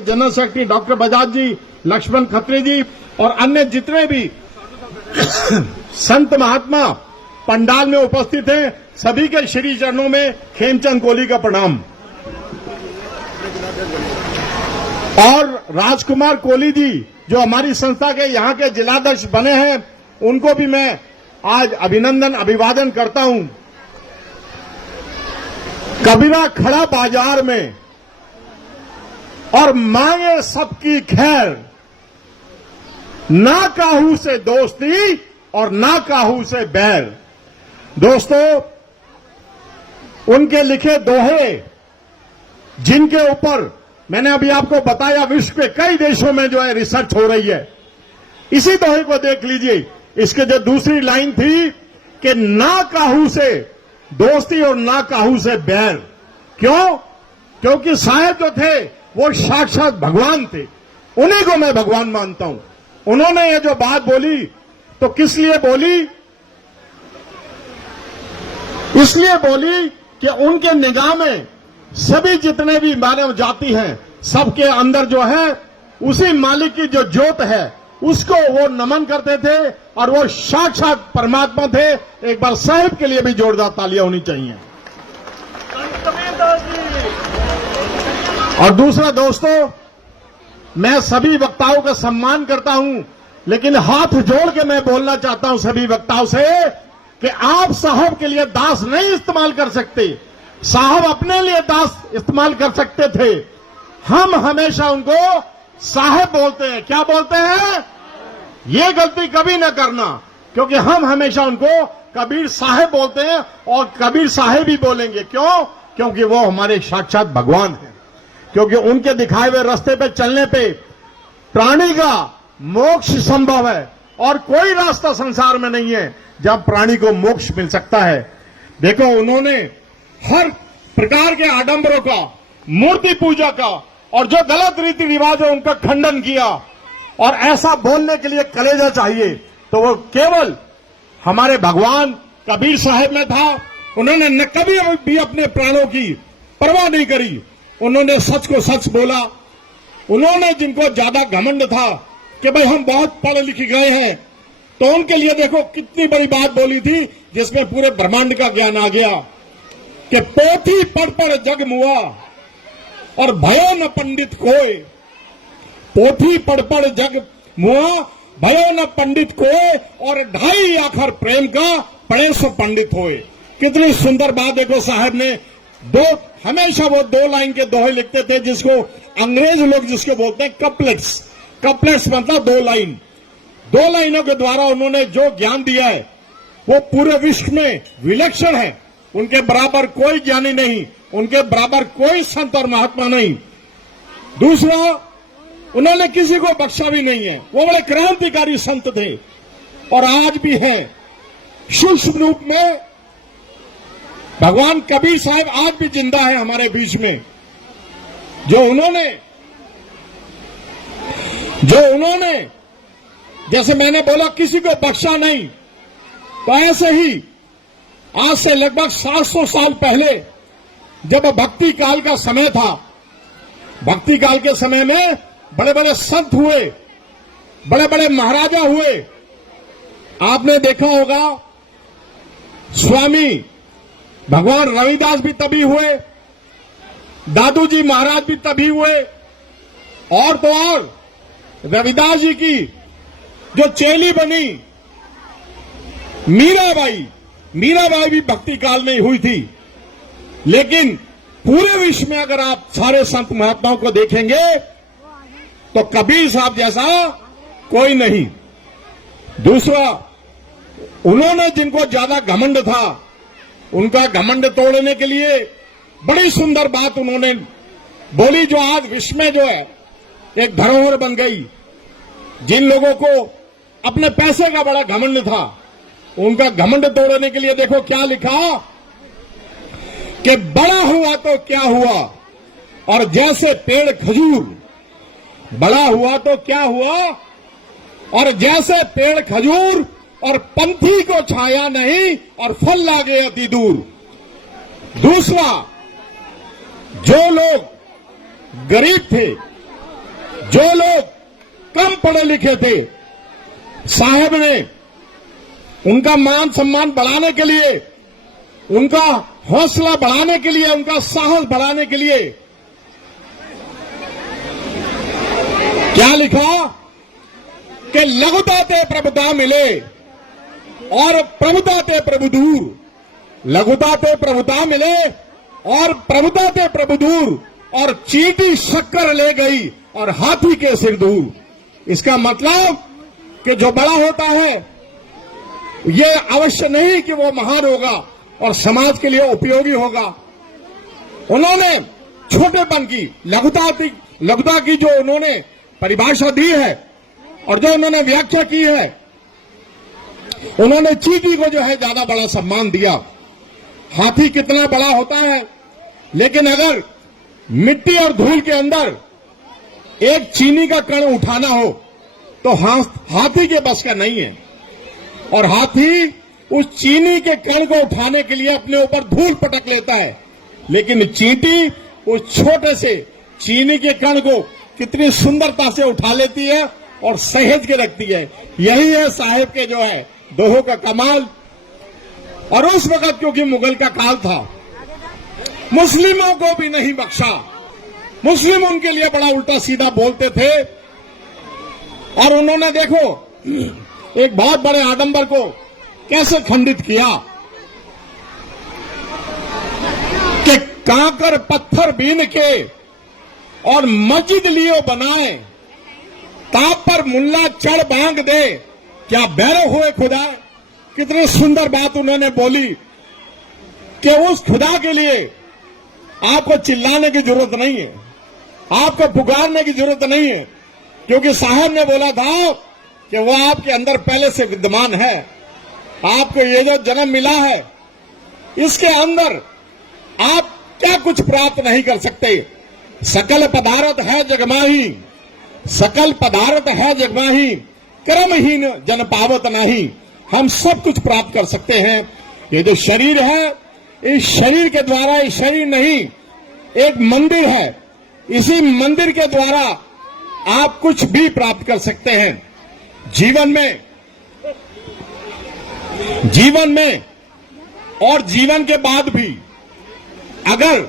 General secretary doctor Bajaj जी, लक्ष्मण खत्री जी और अन्य जितने भी संत महात्मा पंडाल में उपस्थित हैं, सभी के श्री चरणों में खेमचंद कोहली का प्रणाम। और राजकुमार कोहली जी जो हमारी संस्था के यहाँ के जिलाध्यक्ष बने हैं, उनको भी मैं आज अभिनंदन अभिवादन करता हूं। कबीरा खड़ा बाजार में और मांगे सबकी खैर, ना काहू से दोस्ती और ना काहू से बैर। दोस्तों, उनके लिखे दोहे जिनके ऊपर मैंने अभी आपको बताया, विश्व के कई देशों में जो है रिसर्च हो रही है, इसी दोहे को देख लीजिए। इसके जो दूसरी लाइन थी कि ना काहू से दोस्ती और ना काहू से बैर। क्यों? क्योंकि साहब जो थे वो साक्षात भगवान थे, उन्हीं को मैं भगवान मानता हूं। उन्होंने ये जो बात बोली तो किस लिए बोली? इसलिए बोली कि उनके निगाह में सभी जितने भी मानव जाति हैं, सबके अंदर जो है उसी मालिक की जो ज्योत है उसको वो नमन करते थे और वो साक्षात परमात्मा थे। एक बार साहिब के लिए भी जोरदार तालियां होनी चाहिए। और दूसरा दोस्तों, मैं सभी वक्ताओं का सम्मान करता हूं, लेकिन हाथ जोड़ के मैं बोलना चाहता हूं सभी वक्ताओं से कि आप साहब के लिए दास नहीं इस्तेमाल कर सकते। साहब अपने लिए दास इस्तेमाल कर सकते थे, हम हमेशा उनको साहब बोलते हैं। क्या बोलते हैं? ये गलती कभी न करना, क्योंकि हम हमेशा उनको कबीर साहब बोलते हैं और कबीर साहब ही बोलेंगे। क्यों? क्योंकि वो हमारे साक्षात भगवान हैं। क्योंकि उनके दिखाए हुए रास्ते पे चलने पे प्राणी का मोक्ष संभव है, और कोई रास्ता संसार में नहीं है जब प्राणी को मोक्ष मिल सकता है। देखो, उन्होंने हर प्रकार के आडंबरों का, मूर्ति पूजा का और जो गलत रीति रिवाज है उनका खंडन किया। और ऐसा बोलने के लिए कलेजा चाहिए तो वो केवल हमारे भगवान कबीर साहब में था। उन्होंने न कभी भी अपने प्राणों की परवाह नहीं करी, उन्होंने सच को सच बोला। उन्होंने, जिनको ज्यादा घमंड था कि भाई हम बहुत पढ़े लिखे गए हैं, तो उनके लिए देखो कितनी बड़ी बात बोली थी जिसमें पूरे ब्रह्मांड का ज्ञान आ गया कि पोथी पढ़ पढ़ जग मुआ और भयो न पंडित कोय। पोथी पढ़ पढ़ जग मुआ, भयो न पंडित कोय, और 2.5 आखर प्रेम का पढ़े सो पंडित होए। कितनी सुंदर बात देखो साहब ने। हमेशा वो 2 लाइन के दोहे लिखते थे, जिसको अंग्रेज लोग जिसको बोलते हैं कपलेट्स। कपलेट्स मतलब 2 लाइन। 2 लाइनों के द्वारा उन्होंने जो ज्ञान दिया है वो पूरे विश्व में विलक्षण है। उनके बराबर कोई ज्ञानी नहीं, उनके बराबर कोई संत और महात्मा नहीं। दूसरा, उन्होंने किसी को बख्शा भी नहीं है। वो बड़े क्रांतिकारी संत थे और आज भी हैं। सूक्ष्म रूप में भगवान कबीर साहब आज भी जिंदा है हमारे बीच में। जो उन्होंने जैसे मैंने बोला किसी को बख्शा नहीं, तो ऐसे ही आज से लगभग 700 साल पहले जब भक्ति काल का समय था, भक्ति काल के समय में बड़े बड़े संत हुए, बड़े बड़े महाराजा हुए। आपने देखा होगा स्वामी भगवान रविदास भी तभी हुए, दादू जी महाराज भी तभी हुए, और तो और रविदास जी की जो चेली बनी मीराबाई भी भक्ति काल में हुई थी। लेकिन पूरे विश्व में अगर आप सारे संत महात्माओं को देखेंगे तो कबीर साहब जैसा कोई नहीं। दूसरा, उन्होंने जिनको ज्यादा घमंड था, उनका घमंड तोड़ने के लिए बड़ी सुंदर बात उन्होंने बोली, जो आज विश्व में जो है एक धरोहर बन गई। जिन लोगों को अपने पैसे का बड़ा घमंड था, उनका घमंड तोड़ने के लिए देखो क्या लिखा कि बड़ा हुआ तो क्या हुआ, और जैसे पेड़ खजूर, बड़ा हुआ तो क्या हुआ, और जैसे पेड़ खजूर और पंथी को छाया नहीं और फल लागे अति दूर। दूसरा, जो लोग गरीब थे जो लोग कम पढ़े लिखे थे, साहब ने उनका मान सम्मान बढ़ाने के लिए, उनका हौसला बढ़ाने के लिए, उनका साहस बढ़ाने के लिए क्या लिखा कि लघुता ते प्रभुता मिले और प्रभुता ते प्रभु दूर, लघुता ते प्रभुता मिले और प्रभुता ते प्रभु दूर, और चींटी शक्कर ले गई और हाथी के सिर दूर। इसका मतलब कि जो बड़ा होता है ये अवश्य नहीं कि वो महान होगा और समाज के लिए उपयोगी होगा। उन्होंने छोटेपन की, लघुता की जो उन्होंने परिभाषा दी है और जो उन्होंने व्याख्या की है, उन्होंने चींटी को जो है ज्यादा बड़ा सम्मान दिया। हाथी कितना बड़ा होता है, लेकिन अगर मिट्टी और धूल के अंदर एक चीनी का कण उठाना हो तो हाथी के बस का नहीं है, और हाथी उस चीनी के कण को उठाने के लिए अपने ऊपर धूल पटक लेता है, लेकिन चींटी उस छोटे से चीनी के कण को कितनी सुंदरता से उठा लेती है और सहेज के रखती है। यही है साहेब के जो है दोहों का कमाल। और उस वक्त क्योंकि मुगल का काल था, मुस्लिमों को भी नहीं बख्शा। मुस्लिम उनके लिए बड़ा उल्टा सीधा बोलते थे, और उन्होंने देखो एक बहुत बड़े आडंबर को कैसे खंडित किया कि कांकर पत्थर बीन के और मस्जिद लियो बनाए, ताप पर मुल्ला चढ़ बांग दे, क्या बैरो हुए खुदा। कितनी सुंदर बात उन्होंने बोली कि उस खुदा के लिए आपको चिल्लाने की जरूरत नहीं है, आपको पुकारने की जरूरत नहीं है, क्योंकि साहब ने बोला था कि वो आपके अंदर पहले से विद्यमान है। आपको ये जो जन्म मिला है, इसके अंदर आप क्या कुछ प्राप्त नहीं कर सकते। सकल पदार्थ है जगमाही, सकल पदार्थ है जगमाही, कर्महीन जन पावत नहीं। हम सब कुछ प्राप्त कर सकते हैं। ये जो शरीर है, इस शरीर के द्वारा, इस शरीर नहीं, एक मंदिर है, इसी मंदिर के द्वारा आप कुछ भी प्राप्त कर सकते हैं। जीवन में और जीवन के बाद भी अगर